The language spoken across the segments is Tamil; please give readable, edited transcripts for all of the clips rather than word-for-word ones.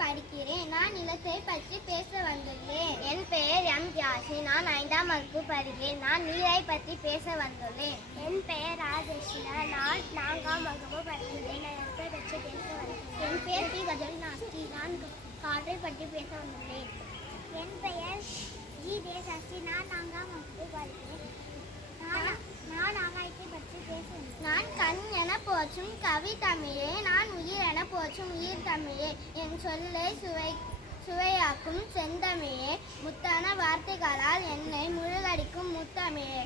படிக்கிறேன். நான் நிலத்தை பற்றி பேச வந்துள்ளேன். என் பெயர் எம் ஜாசி. நான் 5ஆம் வகுப்பு படிக்கிறேன். நான் நீரை பற்றி பேச வந்துள்ளேன். என் பெயர் ராஜேஷினா. நான் 4ஆம் வகுப்பு படிக்கிறேன். நான் நிலத்தை பற்றி பேச வந்துள்ளேன். என் பெயர் டி கஜல் நாஸ்தி. நான் காற்றை பற்றி பேச வந்துள்ளேன். என் பெயர் ஜி தேசாஸ்தி. நான் 4ஆம் வகுப்பு படிக்கிறேன். நான் ஆகாயத்தை பற்றி பேசுகிறேன். நான் கண் என போற்றும் கவி தமிழே. நான் உயிர் என போற்றும் உயிர் தமிழே. என் சொல்லை சுவையாக்கும் செந்தமிழே. முத்தான வார்த்தைகளால் என்னை முழுகடிக்கும் முத்தமிழே.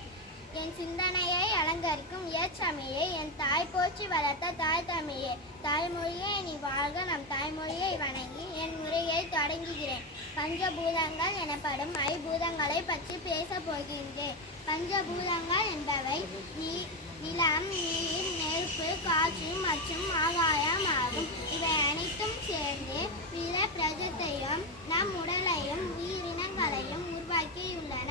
என் சிந்தனையை அலங்கரிக்கும் இயற்றமிழே. என் தாய் போற்றி வளர்த்த தாய் தமிழே. தாய்மொழியே நீ வாழ்க. நம் தாய்மொழியை வணங்கி என் முறையை தொடங்குகிறேன். பஞ்சபூதங்கள் எனப்படும் ஐபூதங்களை பற்றி பேச போகின்றேன். பஞ்சபூதங்கள் என்பவை நிலம், நீர், நெருப்பு, காற்று மற்றும் ஆகாயம் ஆகும். இவை அனைத்தும் சேர்ந்து பிற பிரஜத்தையும் நம் உடலையும் உயிரினங்களையும் உருவாக்கியுள்ளன.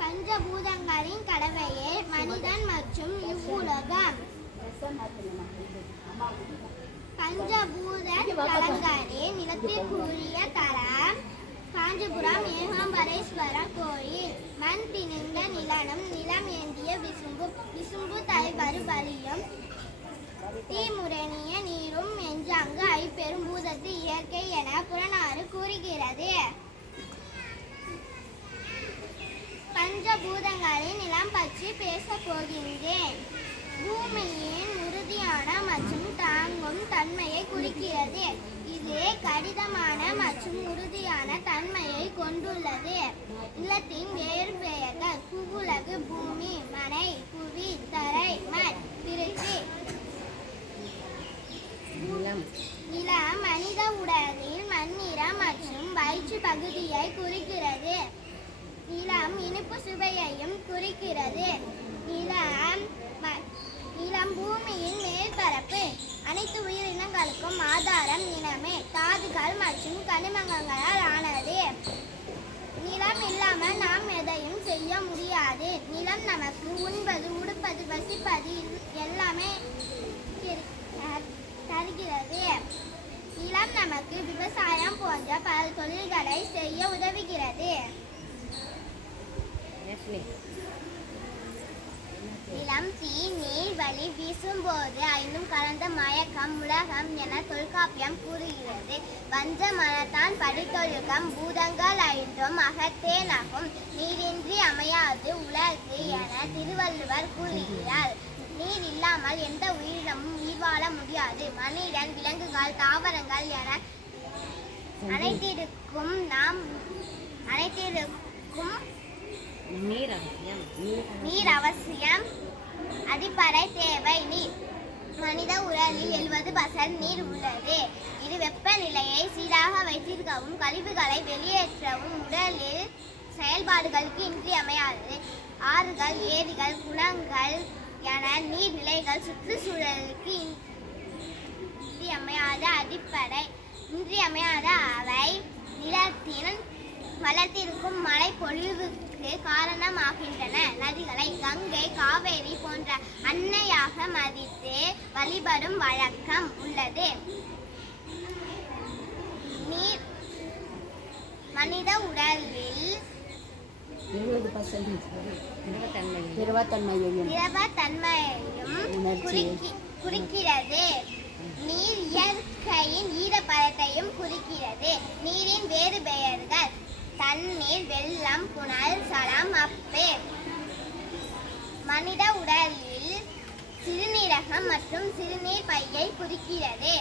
பஞ்சபூதங்களின் கடவையே மனிதன் மற்றும் இவ்வுலகம். பஞ்சபூத தலங்களில் நிலத்திற்குரிய தலம் காஞ்சிபுரம் ஏகாம்பரேஸ்வரர் கோயில். மண் திணிந்த நிலனும் நிலம் ஏந்திய விசும்பு தலைவரு பலியும் தீமுரணிய நீரும் என்றாங்கு ஐப்பெரும் பூதத்து இயற்கை என புறநாறு கூறுகிறது. பஞ்சபூதங்களின் நிலம் பற்றி பேச போகின்றேன். பூமியின் உறுதியான மற்றும் தாங்கும் தன்மையை குறிக்கிறது. இது கடினமான மற்றும் உறுதியான தன்மையை கொண்டுள்ளது. நிலத்தின் வேறு பெயர்கள் புவுலகு, பூமி, மனை, புவி, தரை, மண், பிருத்தி. நிலம் மனித உடலில் மண்ணிறம் மற்றும் வயிற்று பகுதியை குறிக்கிறது. நிலம் இனிப்பு சுவையையும் குறிக்கிறது. நிலம் பூமியின் மேற்பரப்பு. அனைத்து உயிரினங்களுக்கும் ஆதாரம் நிலமே. தாதுகள் மற்றும் கனிமங்களால் ஆனது. நிலம் இல்லாமல் நாம் எதையும் செய்ய முடியாது. நிலம் நமக்கு உண்பது, உடுப்பது, வசிப்பது எல்லாமே தருகிறது. நிலம் நமக்கு விவசாயம் போன்ற பல தொழில்களை செய்ய உதவுகிறது. நிலம், தீ, நீர், வழி வீசும்போது ஐந்தும் கலந்த மயக்கம் உலகம் என தொல்காப்பியம் கூறுகிறது. வஞ்ச மனத்தான் படித்தொழுக்கம் பூதங்கள் ஐந்தும் அகத்தே நகும். நீரின்றி அமையாது உலகு என திருவள்ளுவர் கூறுகிறார். நீர் இல்லாமல் எந்த உயிரினமும் உயிர் வாழ முடியாது. மனிதன், விலங்குகள், தாவரங்கள் என அனைத்திற்கும் நீர் அவசியம். அடிப்படை தேவை நீர். மனித உடலில் 70% நீர் உள்ளது. இது வெப்பநிலையை சீராக வைத்திருக்கவும் கழிவுகளை வெளியேற்றவும் உடலில் செயல்பாடுகளுக்கு இன்றியமையாதது. ஆறுகள், ஏரிகள், குளங்கள் என நீர்நிலைகள் சுற்றுச்சூழலுக்கு இன்றியமையாத அவை நிலத்தின் வளத்திற்கும் மழை பொழிவுக்கு காரணமாகின்றன. நதிகளை கங்கை, காவேரி போன்ற அன்னையாக மதித்து வழிபடும் வழக்கம் உள்ளது. நீர் மனித உடலில் திரவத்தன்மையையும் குறிக்கிறது. நீர் இயற்கையின் ஈரப்பதத்தையும் குறிக்கிறது. நீரின் வேறு பெயர்கள் தண்ணீர், வெள்ளம், புனல், சலம், அப்பு. மனித உடலில் சிறுநீரகம் மற்றும் சிறுநீர் பையை குறிக்கிறது.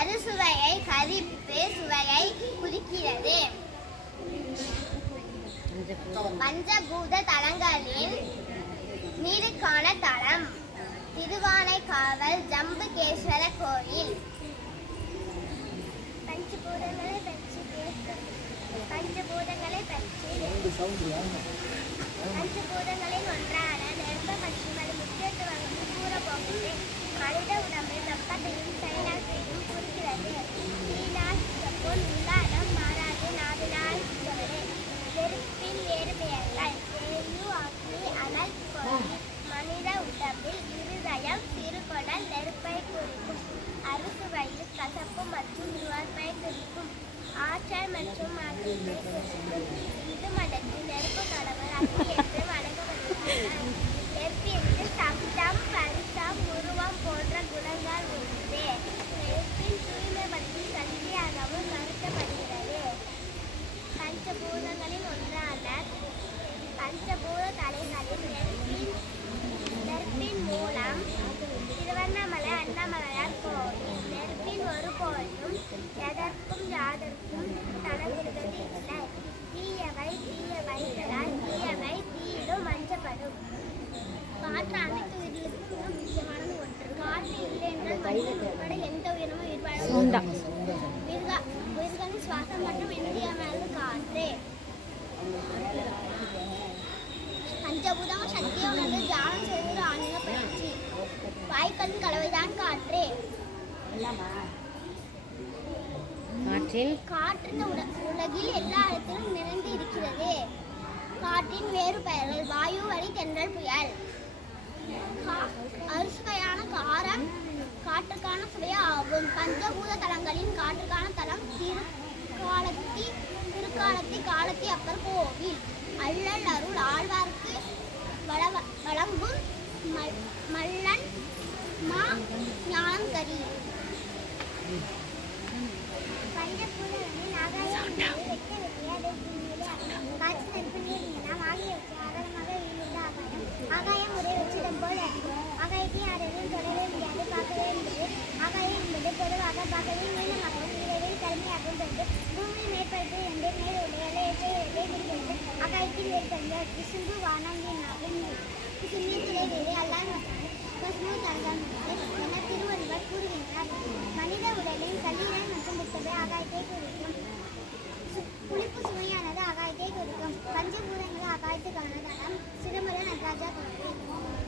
அறுசுவையை கரிப்பு சுவையை குறிக்கிறது. பஞ்சபூத தலங்களில் நீருக்கான தலம் திருவானைக்காவல் ஜம்புகேஸ்வர கோயில். பஞ்சபூதங்களில் ஒன்றான நெருப்பு மற்றும் அது முக்கியத்துவம் கூறப்போகிறேன். மனித உடம்பில் வெப்பத்தையும் செயலாக்கையும் குறிக்கிறது. போல் உள்ளாடம் மாறாது நாவினால் சொல்லே. நெருப்பின் வேறு பெயர்கள் தேயு, அக்னி, அனல், பொறி. மனித உடம்பில் இருதயம், சிறுகுடல் நெருப்பை குறிக்கும். அறுசுவையில் கசப்பு இந்து மதத்தில் நெருப்பு கடவுள் அக்னி என்று வணங்கப்படுகிறார். நெருப்பிற்கு சப்தம், பரிசம், உருவம் போன்ற குணங்கள் உண்டு. நெருப்பின் தூய்மை பற்றி சக்தியாகவும் கருதப்படுகிறது. பஞ்சபூதங்களில் ஒன்றான பஞ்சபூத தலைகளில் நெருப்பின் மூலம் திருவண்ணாமலை அண்ணாமலையார் கோவில். நெருப்பின் ஒருபோதும் எதற்கும் யாதற்கும் தடவிடுவது இல்லை. தீயவை தீயவைகளால் தீயவை தீயிலும் அஞ்சப்படும். காற்று அனைத்து உயிர்களுக்கும் முக்கியமானது ஒன்று. காற்று இல்லை என்றால் மனிதன் உட்பட எந்த உயிரினமும் உயிர் வாழ முடியாது. உயிர்களின் சுவாசம் மற்றும் இன்றியமையாதது காற்று. பஞ்சபூதமும் சக்தியை உணர்ந்து தியானம் செய்வது ஆன்மீக பயிற்சி. வாயுக்களின் கலவைதான் காற்று. காற்று இந்த உலகில் எல்லா இடத்திலும் நிறைந்து இருக்கிறது. காற்றின் வேறு பெயர்கள்: வாயு, வளி, தென்றல், புயல். அறுசுவையான காரம் காற்றுக்கான சுவையா ஆகும். பஞ்சபூத தலங்களின் காற்றுக்கான தலம் திருக்காலத்தி காலத்தி அப்பர் கோவில். அள்ளல் அருள் ஆழ்வார்க்கு வழங்கும் மல்லன் மா ஞானங்கரி. பஞ்சபூதங்களில் ஆகாயம் வெட்ட வெட்டிய காற்று, நெருப்பு, நீர், நிலம் ஆகியவற்றை ஆதாரமாக இழுந்த ஆகாயம். ஆகாயம் ஒரே வெற்றிடம் போல் அறிவு. ஆகாயத்தை யாரையும் தொடவே முடியாது, பார்க்கவே முடியாது. ஆகாயம் என்பது பொதுவாக பார்க்கவே நீளமாகவும் விரைவில் கருமையாகவும் தோன்றும். பூமி மேற்பரப்பு இரண்டு மேல் உள்ள எல்லையற்ற இடத்தை குறிக்கிறது. ஆகாயத்தில் வேறுபடுங்க விசும்பு வானங்கினாகும் சின்னத்திலே வேறு அல்லான் பசுமு தங்கம் என திருவள்ளுவர் கூறுகின்றார். மனித உடலின் கல்லீரல் மற்றும் புத்தகை ஆகாயத்தை குறிக்கும். புளிப்பு சுவையானது ஆகாயத்தை குறிக்கும். பஞ்சபூதங்கள் ஆகாயத்துக்கான தலம். சிதம்பரம் நடராஜா கோவில்.